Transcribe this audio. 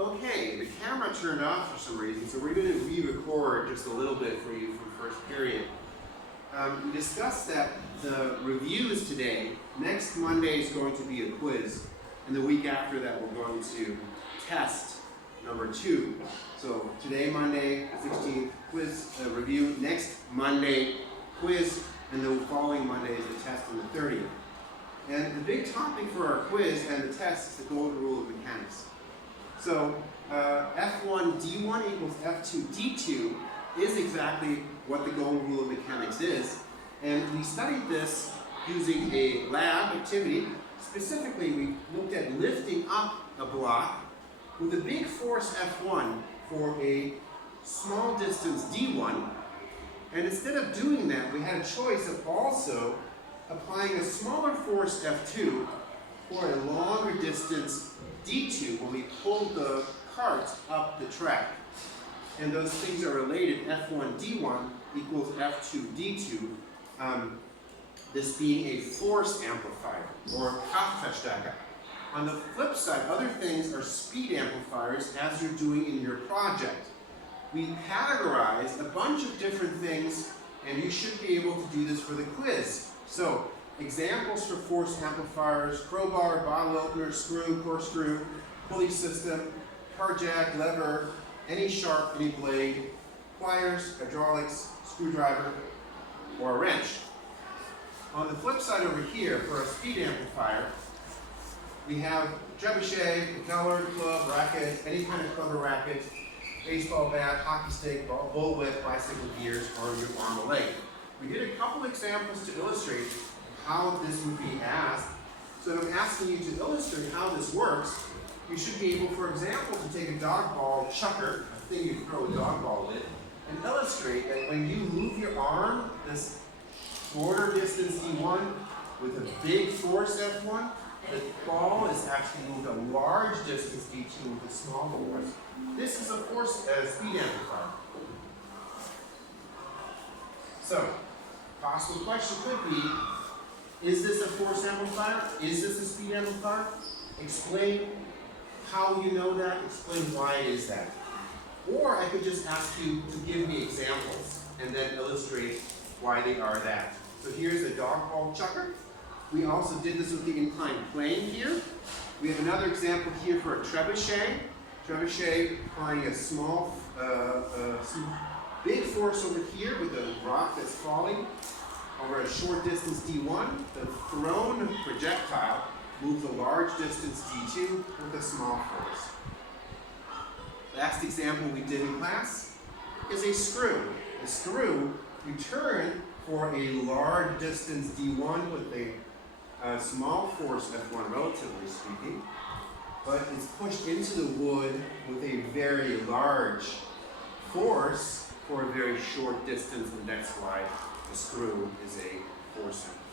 Okay, the camera turned off for some reason, so we're going to re-record just a little bit for you from first period. We discussed that the reviews today, next Monday is going to be a quiz, and the week after that we're going to test number 2. So today, Monday, the 16th, quiz review, next Monday, quiz, and the following Monday is the test on the 30th. And the big topic for our quiz and the test is the golden rule of mechanics. So F1 D1 equals F2 D2 is exactly what the golden rule of mechanics is. And we studied this using a lab activity. Specifically, we looked at lifting up a block with a big force F1 for a small distance D1. And instead of doing that, we had a choice of also applying a smaller force F2 for a longer distance D2 when we pulled the cart up the track. And those things are related. F1 D1 equals F2 D2, this being a force amplifier, or Kraftverstärker. On the flip side, other things are speed amplifiers, as you're doing in your project. We categorized a bunch of different things, and you should be able to do this for the quiz. So, examples for force amplifiers: crowbar, bottle opener, screw, corkscrew, pulley system, car jack, lever, any sharp, any blade, pliers, hydraulics, screwdriver, or a wrench. On the flip side over here, for a speed amplifier, we have trebuchet, propeller, club, racket, any kind of club or racket, baseball bat, hockey stick, bullwhip, bicycle gears, or your arm or leg. We did a couple examples to illustrate how this would be asked. So I'm asking you to illustrate how this works. You should be able, for example, to take a dog ball chucker, a thing you throw a dog ball with, and illustrate that when you move your arm, this shorter distance D1 with a big force F1, the ball is actually moved a large distance D2 with a small force. This is a force speed amplifier. So, possible question could be, is this a force amplifier? Is this a speed amplifier? Explain how you know that, explain why it is that. Or I could just ask you to give me examples and then illustrate why they are that. So here's a dog ball chucker. We also did this with the inclined plane here. We have another example here for a trebuchet. Trebuchet applying a small, big force over here with a rock that's falling over a short distance D1. The thrown projectile moves a large distance D2 with a small force. Last example we did in class is a screw. A screw, you turn for a large distance D1 with a small force F1, relatively speaking, but it's pushed into the wood with a very large force for a very short distance, and that's why the screw is a force amplifier.